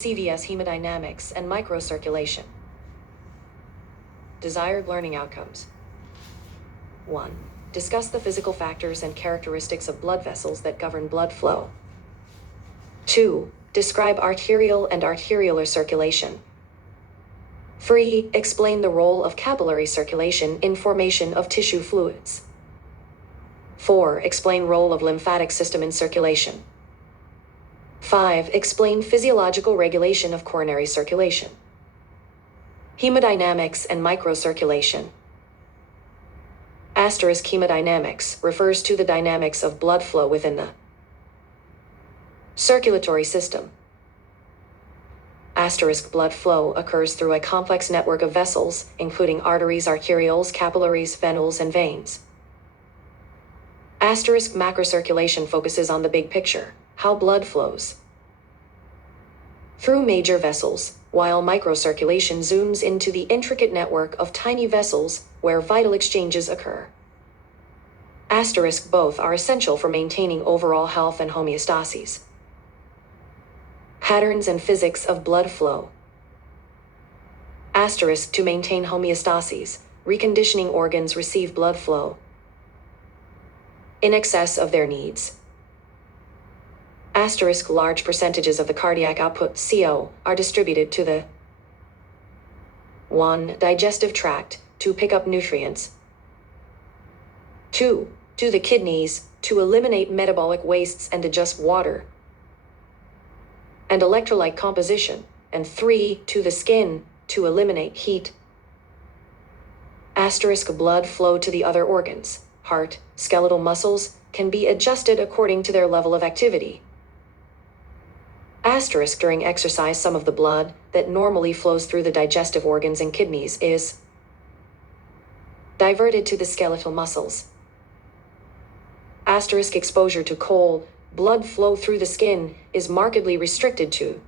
CVS Hemodynamics and Microcirculation. Desired learning outcomes. 1. Discuss the physical factors and characteristics of blood vessels that govern blood flow. 2. Describe arterial and arteriolar circulation. 3. Explain the role of capillary circulation in formation of tissue fluids. 4. Explain role of lymphatic system in circulation. 5. Explain physiological regulation of coronary circulation. Hemodynamics and microcirculation. Asterisk hemodynamics refers to the dynamics of blood flow within the circulatory system. Asterisk blood flow occurs through a complex network of vessels, including arteries, arterioles, capillaries, venules, and veins. Asterisk macrocirculation focuses on the big picture, how blood flows through major vessels, while microcirculation zooms into the intricate network of tiny vessels where vital exchanges occur. Asterisk both are essential for maintaining overall health and homeostasis. Patterns and physics of blood flow. Asterisk to maintain homeostasis, reconditioning organs receive blood flow in excess of their needs. Asterisk large percentages of the cardiac output CO are distributed to the 1. Digestive tract to pick up nutrients. 2. To the kidneys to eliminate metabolic wastes and adjust water and electrolyte composition, and 3. To the skin to eliminate heat. Asterisk blood flow to the other organs, heart, skeletal muscles, can be adjusted according to their level of activity. Asterisk during exercise, some of the blood that normally flows through the digestive organs and kidneys is diverted to the skeletal muscles. Asterisk exposure to cold blood flow through the skin is markedly restricted to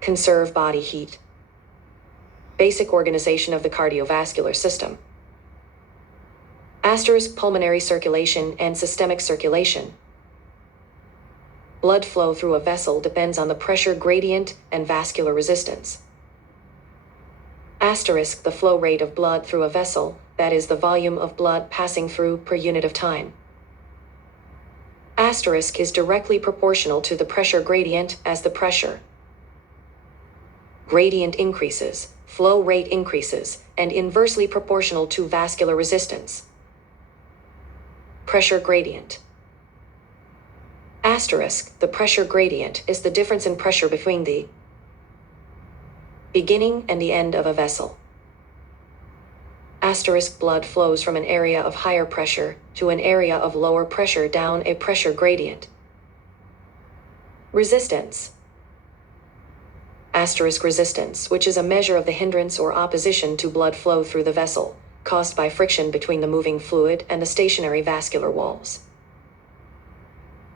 conserve body heat. Basic organization of the cardiovascular system. Asterisk pulmonary circulation and systemic circulation. Blood flow through a vessel depends on the pressure gradient and vascular resistance. Asterisk the flow rate of blood through a vessel, that is the volume of blood passing through per unit of time. Asterisk is directly proportional to the pressure gradient. As the pressure gradient increases, flow rate increases, and inversely proportional to vascular resistance. Pressure gradient. Asterisk, the pressure gradient is the difference in pressure between the beginning and the end of a vessel. Asterisk blood flows from an area of higher pressure to an area of lower pressure down a pressure gradient. Resistance. Asterisk resistance, which is a measure of the hindrance or opposition to blood flow through the vessel, caused by friction between the moving fluid and the stationary vascular walls.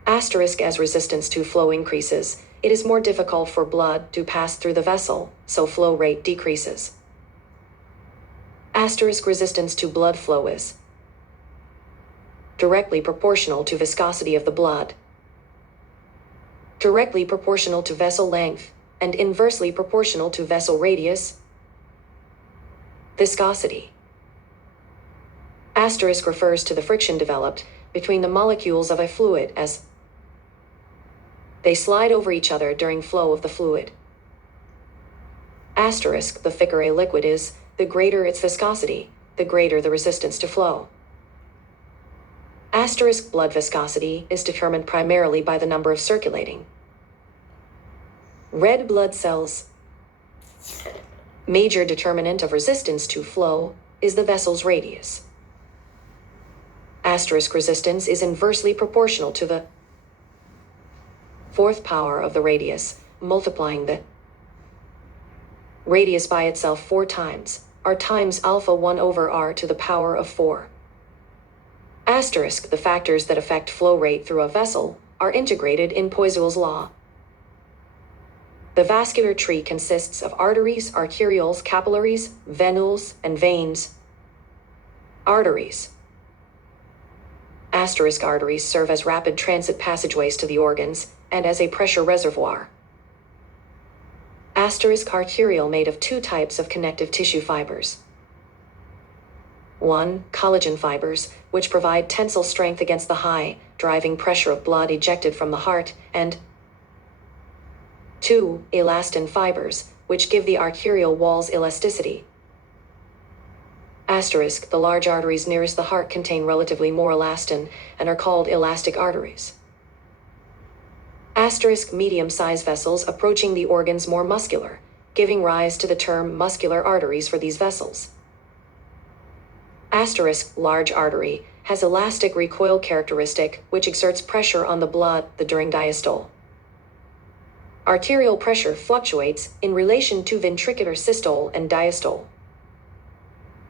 Asterisk as resistance to flow increases, it is more difficult for blood to pass through the vessel, so flow rate decreases. Asterisk resistance to blood flow is directly proportional to viscosity of the blood, directly proportional to vessel length, and inversely proportional to vessel radius. Viscosity. Asterisk refers to the friction developed between the molecules of a fluid as they slide over each other during flow of the fluid. Asterisk the thicker a liquid is, the greater its viscosity, the greater the resistance to flow. Asterisk blood viscosity is determined primarily by the number of circulating red blood cells. Major determinant of resistance to flow is the vessel's radius. Asterisk resistance is inversely proportional to the fourth power of the radius, multiplying the radius by itself 4 times, r times alpha 1 over r to the power of 4. Asterisk the factors that affect flow rate through a vessel are integrated in Poiseuille's law. The vascular tree consists of arteries, arterioles, capillaries, venules, and veins. Arteries. Arteries serve as rapid transit passageways to the organs, and as a pressure reservoir. Asterisk arteriole made of two types of connective tissue fibers. 1. Collagen fibers, which provide tensile strength against the high, driving pressure of blood ejected from the heart, and 2. Elastin fibers, which give the arterial walls elasticity. Asterisk, the large arteries nearest the heart contain relatively more elastin and are called elastic arteries. Asterisk, medium-sized vessels approaching the organs more muscular, giving rise to the term muscular arteries for these vessels. Asterisk, large artery has elastic recoil characteristic which exerts pressure on the blood during diastole. Arterial pressure fluctuates in relation to ventricular systole and diastole.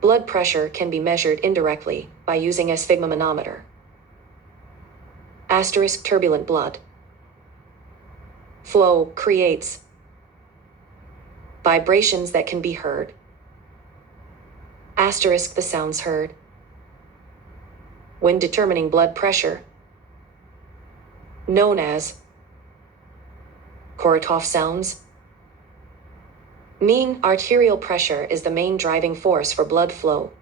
Blood pressure can be measured indirectly by using a sphygmomanometer. Asterisk, turbulent blood flow creates vibrations that can be heard. Asterisk, the sounds heard when determining blood pressure, known as Korotov sounds. Mean arterial pressure is the main driving force for blood flow.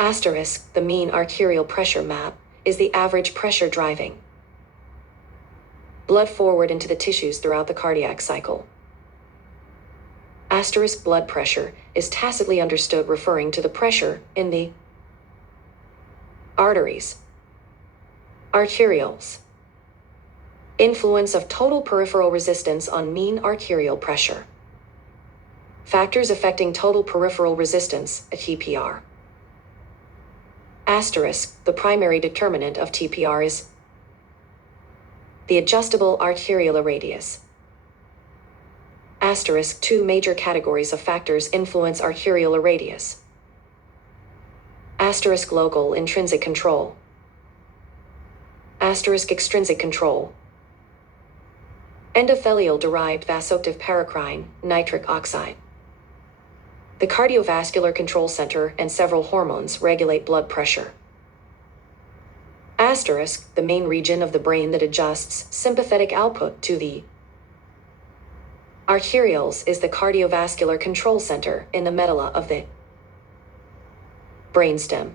Asterisk, the mean arterial pressure map is the average pressure driving blood forward into the tissues throughout the cardiac cycle. Asterisk, blood pressure is tacitly understood referring to the pressure in the arteries. Arterioles. Influence of total peripheral resistance on mean arterial pressure. Factors affecting total peripheral resistance, a TPR. Asterisk, the primary determinant of TPR is the adjustable arteriolar radius. Asterisk, two major categories of factors influence arteriolar radius. Asterisk, local intrinsic control. Asterisk, extrinsic control. Endothelial-derived vasoactive paracrine, nitric oxide. The cardiovascular control center and several hormones regulate blood pressure. Asterisk, the main region of the brain that adjusts sympathetic output to the arterioles is the cardiovascular control center in the medulla of the brainstem.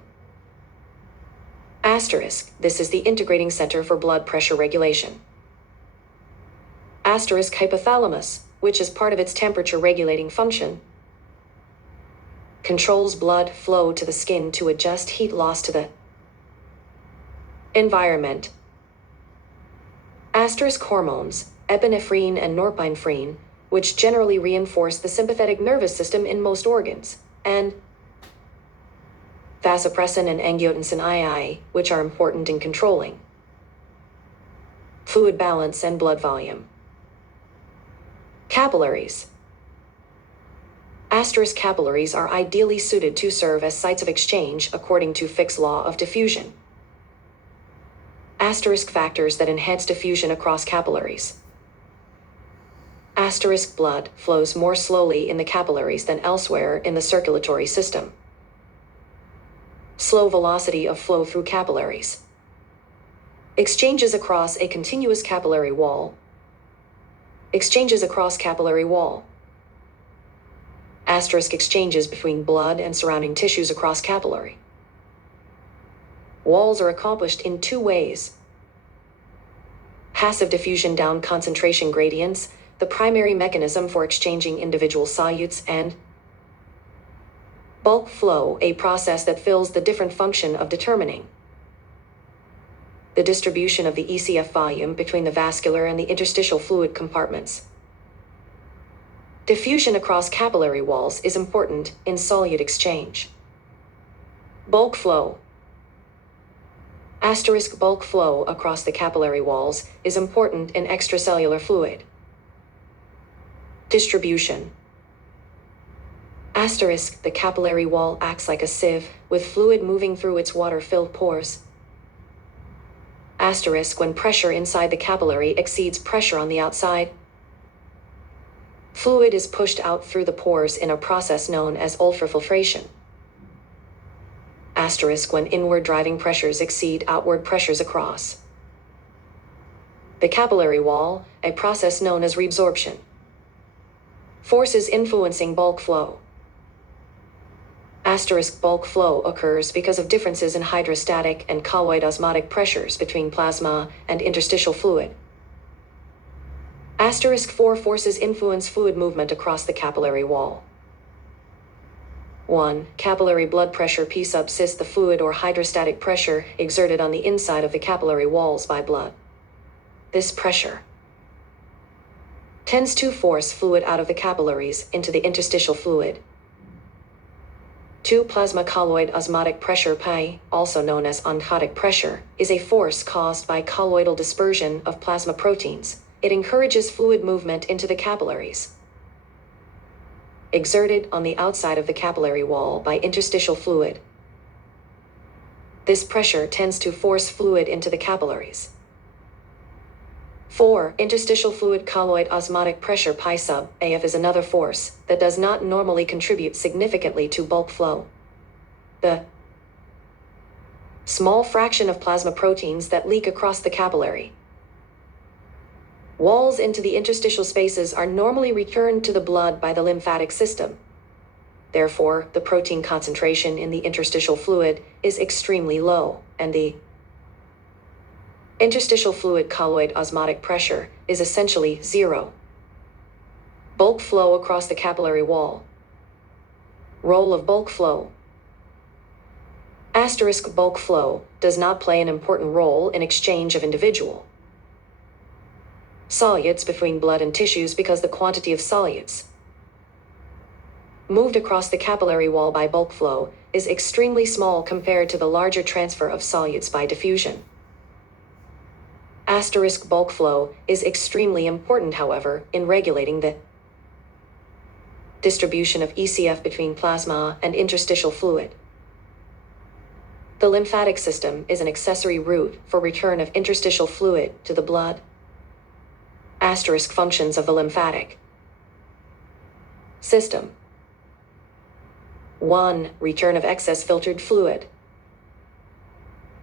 Asterisk, this is the integrating center for blood pressure regulation. Asterisk, hypothalamus, which is part of its temperature regulating function, controls blood flow to the skin to adjust heat loss to the environment. Asterisk, hormones, epinephrine and norepinephrine, which generally reinforce the sympathetic nervous system in most organs, and vasopressin and angiotensin II, which are important in controlling fluid balance and blood volume. Capillaries. Asterisk, capillaries are ideally suited to serve as sites of exchange according to Fick's law of diffusion. Asterisk, factors that enhance diffusion across capillaries. Asterisk, blood flows more slowly in the capillaries than elsewhere in the circulatory system. Slow velocity of flow through capillaries. Exchanges across a continuous capillary wall. Exchanges across capillary wall. Asterisk, exchanges between blood and surrounding tissues across capillary walls are accomplished in two ways. Passive diffusion down concentration gradients, the primary mechanism for exchanging individual solutes, and bulk flow, a process that fills the different function of determining the distribution of the ECF volume between the vascular and the interstitial fluid compartments. Diffusion across capillary walls is important in solute exchange. Bulk flow. Asterisk, bulk flow across the capillary walls is important in extracellular fluid distribution. Asterisk, the capillary wall acts like a sieve with fluid moving through its water-filled pores. Asterisk, when pressure inside the capillary exceeds pressure on the outside, fluid is pushed out through the pores in a process known as ultrafiltration. Asterisk, when inward driving pressures exceed outward pressures across the capillary wall, a process known as reabsorption. Forces influencing bulk flow. Asterisk bulk flow occurs because of differences in hydrostatic and colloid osmotic pressures between plasma and interstitial fluid. Asterisk 4 forces influence fluid movement across the capillary wall. 1. Capillary blood pressure P subsists the fluid or hydrostatic pressure exerted on the inside of the capillary walls by blood. This pressure tends to force fluid out of the capillaries into the interstitial fluid. 2. Plasma colloid osmotic pressure Pi, also known as oncotic pressure, is a force caused by colloidal dispersion of plasma proteins. It encourages fluid movement into the capillaries. Exerted on the outside of the capillary wall by interstitial fluid. This pressure tends to force fluid into the capillaries. 4. Interstitial fluid colloid osmotic pressure Pi sub AF is another force that does not normally contribute significantly to bulk flow. The small fraction of plasma proteins that leak across the capillary walls into the interstitial spaces are normally returned to the blood by the lymphatic system. Therefore, the protein concentration in the interstitial fluid is extremely low, and the interstitial fluid colloid osmotic pressure is essentially zero. Bulk flow across the capillary wall. Role of bulk flow. Asterisk bulk flow does not play an important role in exchange of individual solutes between blood and tissues because the quantity of solutes moved across the capillary wall by bulk flow is extremely small compared to the larger transfer of solutes by diffusion. Asterisk bulk flow is extremely important, however, in regulating the distribution of ECF between plasma and interstitial fluid. The lymphatic system is an accessory route for return of interstitial fluid to the blood. Asterisk functions of the lymphatic system. 1. Return of excess filtered fluid.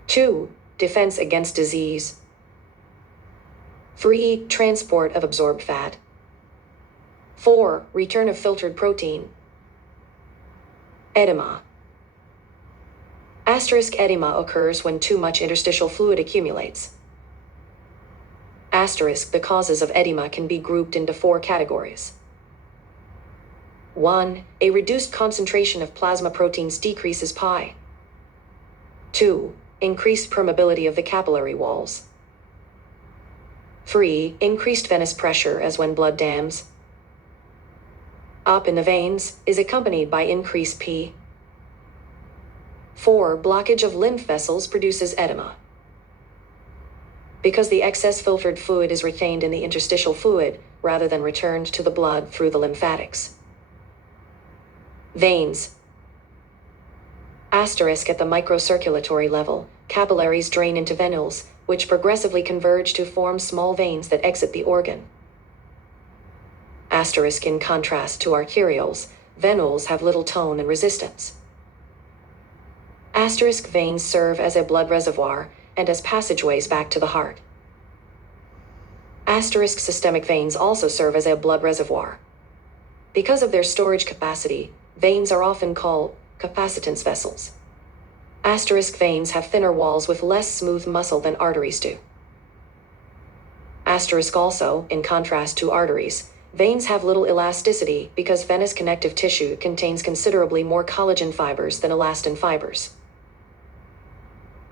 2. Defense against disease. 3. Transport of absorbed fat. 4. Return of filtered protein. Edema. Asterisk edema occurs when too much interstitial fluid accumulates. Asterisk the causes of edema can be grouped into 4 categories. 1. A reduced concentration of plasma proteins decreases Pi. 2. Increased permeability of the capillary walls. 3. Increased venous pressure as when blood dams up in the veins is accompanied by increased P. 4. Blockage of lymph vessels produces edema. Because the excess filtered fluid is retained in the interstitial fluid rather than returned to the blood through the lymphatics. Veins. Asterisk at the microcirculatory level, capillaries drain into venules, which progressively converge to form small veins that exit the organ. Asterisk in contrast to arterioles, venules have little tone and resistance. Asterisk veins serve as a blood reservoir and as passageways back to the heart. Asterisk systemic veins also serve as a blood reservoir. Because of their storage capacity, veins are often called capacitance vessels. Asterisk veins have thinner walls with less smooth muscle than arteries do. Asterisk also, in contrast to arteries, veins have little elasticity because venous connective tissue contains considerably more collagen fibers than elastin fibers.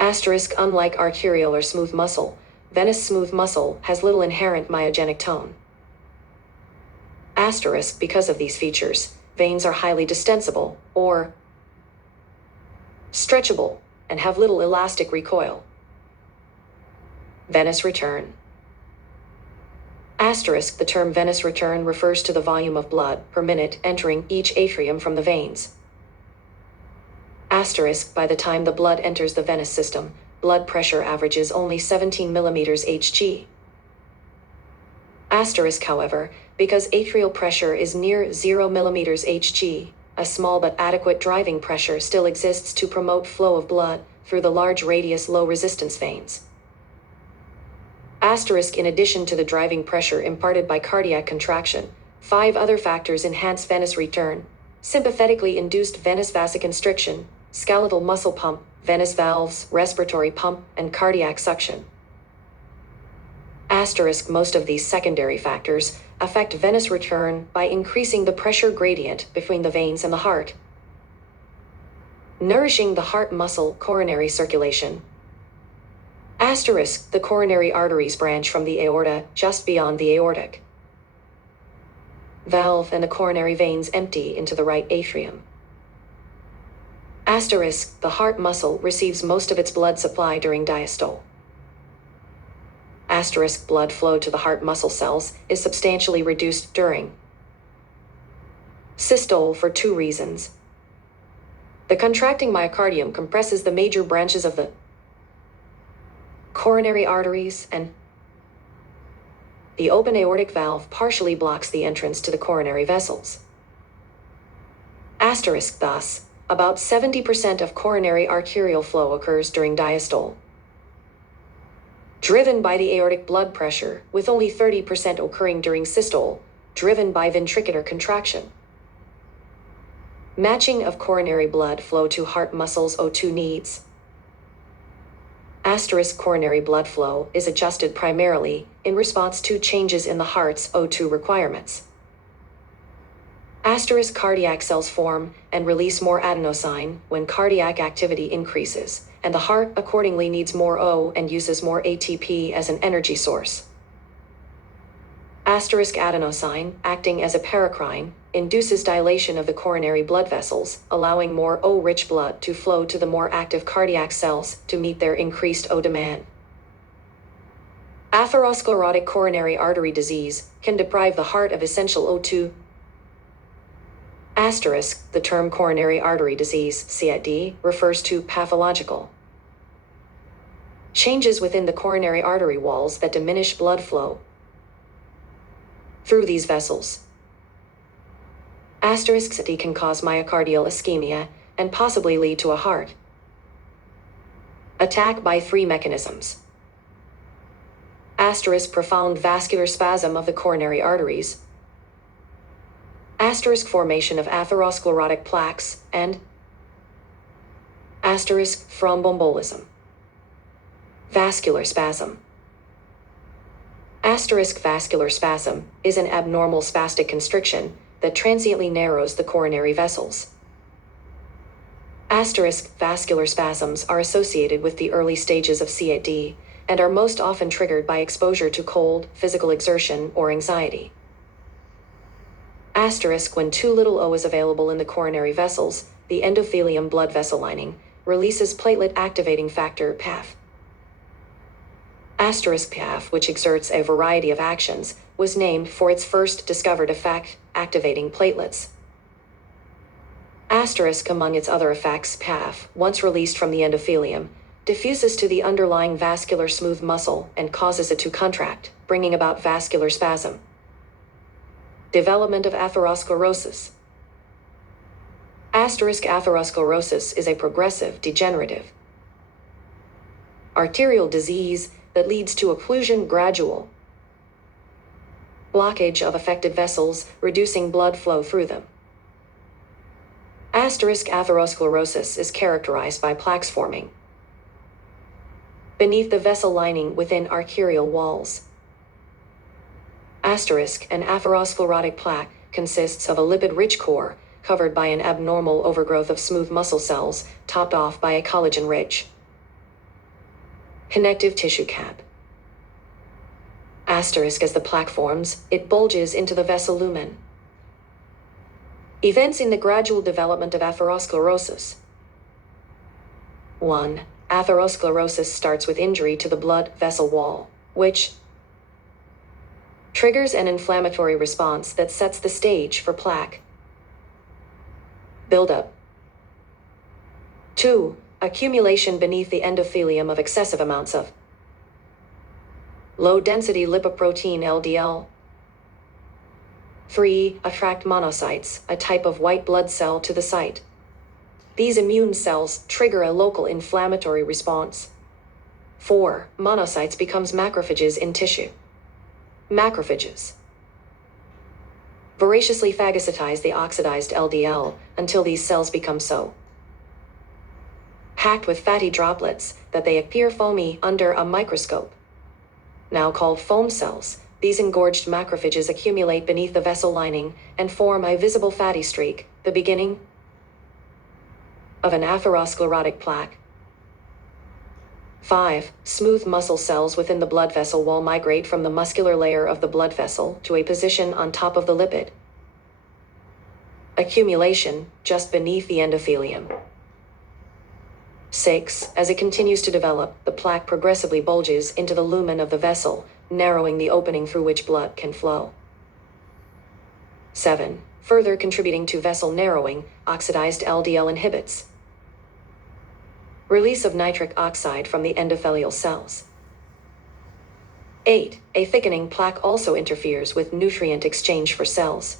Asterisk unlike arterial or smooth muscle, venous smooth muscle has little inherent myogenic tone. Asterisk because of these features, veins are highly distensible, or stretchable, and have little elastic recoil. Venous return. Asterisk the term venous return refers to the volume of blood per minute entering each atrium from the veins. Asterisk by the time the blood enters the venous system, blood pressure averages only 17 millimeters Hg. Asterisk however, because atrial pressure is near 0 millimeters Hg, a small but adequate driving pressure still exists to promote flow of blood through the large radius low resistance veins. Asterisk in addition to the driving pressure imparted by cardiac contraction, 5 other factors enhance venous return: sympathetically induced venous vasoconstriction, skeletal muscle pump, venous valves, respiratory pump, and cardiac suction. Most of these secondary factors affect venous return by increasing the pressure gradient between the veins and the heart. Nourishing the heart muscle coronary circulation. The coronary arteries branch from the aorta just beyond the aortic valve, and the coronary veins empty into the right atrium. The heart muscle receives most of its blood supply during diastole. Blood flow to the heart muscle cells is substantially reduced during systole for 2 reasons. The contracting myocardium compresses the major branches of the coronary arteries, and the open aortic valve partially blocks the entrance to the coronary vessels. Thus, about 70% of coronary arterial flow occurs during diastole, driven by the aortic blood pressure, with only 30% occurring during systole, driven by ventricular contraction. Matching of coronary blood flow to heart muscles O2 needs. Coronary blood flow is adjusted primarily in response to changes in the heart's O2 requirements. Cardiac cells form and release more adenosine when cardiac activity increases, and the heart accordingly needs more O and uses more ATP as an energy source. Adenosine, acting as a paracrine, induces dilation of the coronary blood vessels, allowing more O-rich blood to flow to the more active cardiac cells to meet their increased O demand. Atherosclerotic coronary artery disease can deprive the heart of essential O2. The term coronary artery disease, CAD, refers to pathological changes within the coronary artery walls that diminish blood flow through these vessels. CAD can cause myocardial ischemia and possibly lead to a heart attack by 3 mechanisms. Profound vascular spasm of the coronary arteries. Formation of atherosclerotic plaques, and thromboembolism. Vascular spasm. Vascular spasm is an abnormal spastic constriction that transiently narrows the coronary vessels. Vascular spasms are associated with the early stages of CAD and are most often triggered by exposure to cold, physical exertion, or anxiety. When too little O is available in the coronary vessels, the endothelium blood vessel lining releases platelet activating factor PAF. PAF, which exerts a variety of actions, was named for its first discovered effect, activating platelets. Among its other effects, PAF, once released from the endothelium, diffuses to the underlying vascular smooth muscle and causes it to contract, bringing about vascular spasm. Development of atherosclerosis. Atherosclerosis is a progressive, degenerative arterial disease that leads to occlusion, gradual blockage of affected vessels, reducing blood flow through them. Atherosclerosis is characterized by plaques forming beneath the vessel lining within arterial walls. An atherosclerotic plaque consists of a lipid-rich core covered by an abnormal overgrowth of smooth muscle cells, topped off by a collagen-rich connective tissue cap. As the plaque forms, it bulges into the vessel lumen. Events in the gradual development of atherosclerosis. 1. Atherosclerosis starts with injury to the blood vessel wall, which triggers an inflammatory response that sets the stage for plaque buildup. 2. Accumulation beneath the endothelium of excessive amounts of low-density lipoprotein LDL. 3. Attract monocytes, a type of white blood cell, to the site. These immune cells trigger a local inflammatory response. 4. Monocytes becomes macrophages in tissue. Macrophages Voraciously phagocytize the oxidized LDL until these cells become so packed with fatty droplets that they appear foamy under a microscope. Now called foam cells, these engorged macrophages accumulate beneath the vessel lining and form a visible fatty streak, the beginning of an atherosclerotic plaque. 5. Smooth muscle cells within the blood vessel wall migrate from the muscular layer of the blood vessel to a position on top of the lipid accumulation just beneath the endothelium. 6. As it continues to develop, the plaque progressively bulges into the lumen of the vessel, narrowing the opening through which blood can flow. 7. Further contributing to vessel narrowing, oxidized LDL inhibits release of nitric oxide from the endothelial cells. 8. A thickening plaque also interferes with nutrient exchange for cells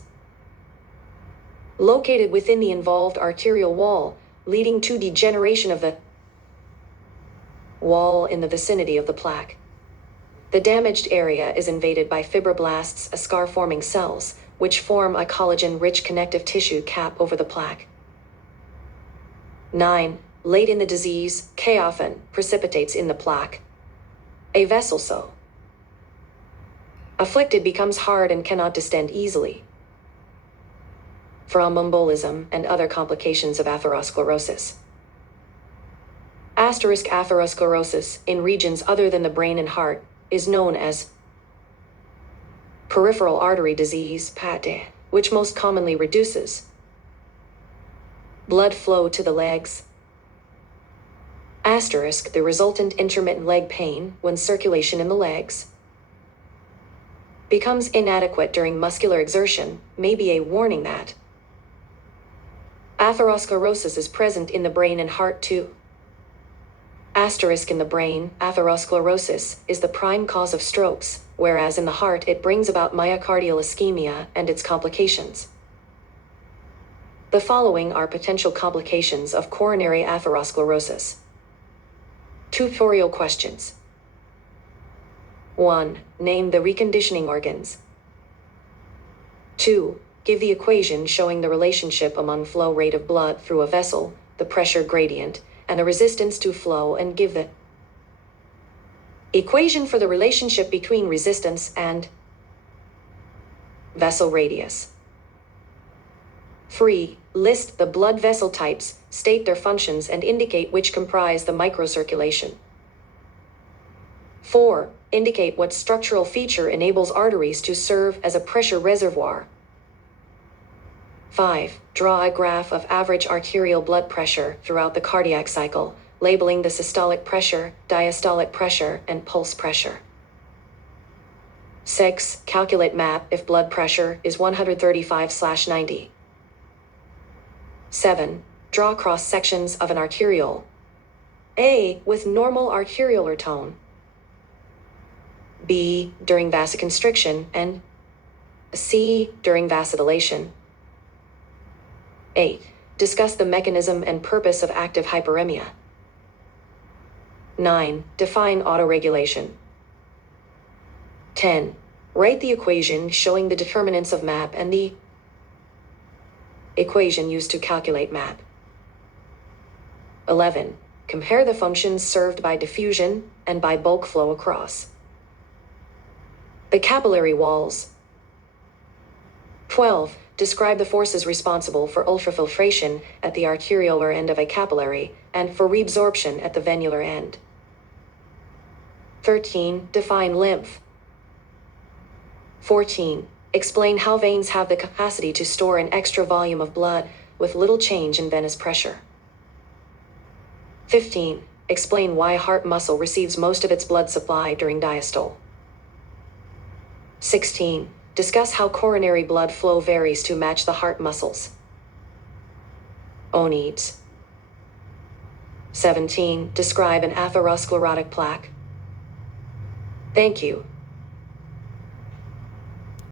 located within the involved arterial wall, leading to degeneration of the wall in the vicinity of the plaque. The damaged area is invaded by fibroblasts, scar-forming cells, which form a collagen-rich connective tissue cap over the plaque. 9. Late in the disease, K often precipitates in the plaque. A vessel so afflicted becomes hard and cannot distend easily. Thromboembolism and other complications of atherosclerosis. Atherosclerosis in regions other than the brain and heart is known as peripheral artery disease, PAD, which most commonly reduces blood flow to the legs. The resultant intermittent leg pain when circulation in the legs becomes inadequate during muscular exertion may be a warning that atherosclerosis is present in the brain and heart too. In the brain, atherosclerosis is the prime cause of strokes, whereas in the heart it brings about myocardial ischemia and its complications. The following are potential complications of coronary atherosclerosis. Tutorial questions. 1. Name the reconditioning organs. 2. Give the equation showing the relationship among flow rate of blood through a vessel, the pressure gradient, and the resistance to flow, and give the equation for the relationship between resistance and vessel radius. 3. List the blood vessel types, state their functions, and indicate which comprise the microcirculation. 4. Indicate what structural feature enables arteries to serve as a pressure reservoir. 5. Draw a graph of average arterial blood pressure throughout the cardiac cycle, labeling the systolic pressure, diastolic pressure, and pulse pressure. 6. Calculate MAP if blood pressure is 135/90. 7. Draw cross-sections of an arteriole. A. With normal arteriolar tone. B. During vasoconstriction, and C. During vasodilation. 8. Discuss the mechanism and purpose of active hyperemia. 9. Define autoregulation. 10. Write the equation showing the determinants of MAP and the equation used to calculate MAP. 11. Compare the functions served by diffusion and by bulk flow across the capillary walls. 12. Describe the forces responsible for ultrafiltration at the arteriolar end of a capillary and for reabsorption at the venular end. 13. Define lymph. 14. Explain how veins have the capacity to store an extra volume of blood with little change in venous pressure. 15. Explain why heart muscle receives most of its blood supply during diastole. 16. Discuss how coronary blood flow varies to match the heart muscles. Needs. 17. Describe an atherosclerotic plaque. Thank you.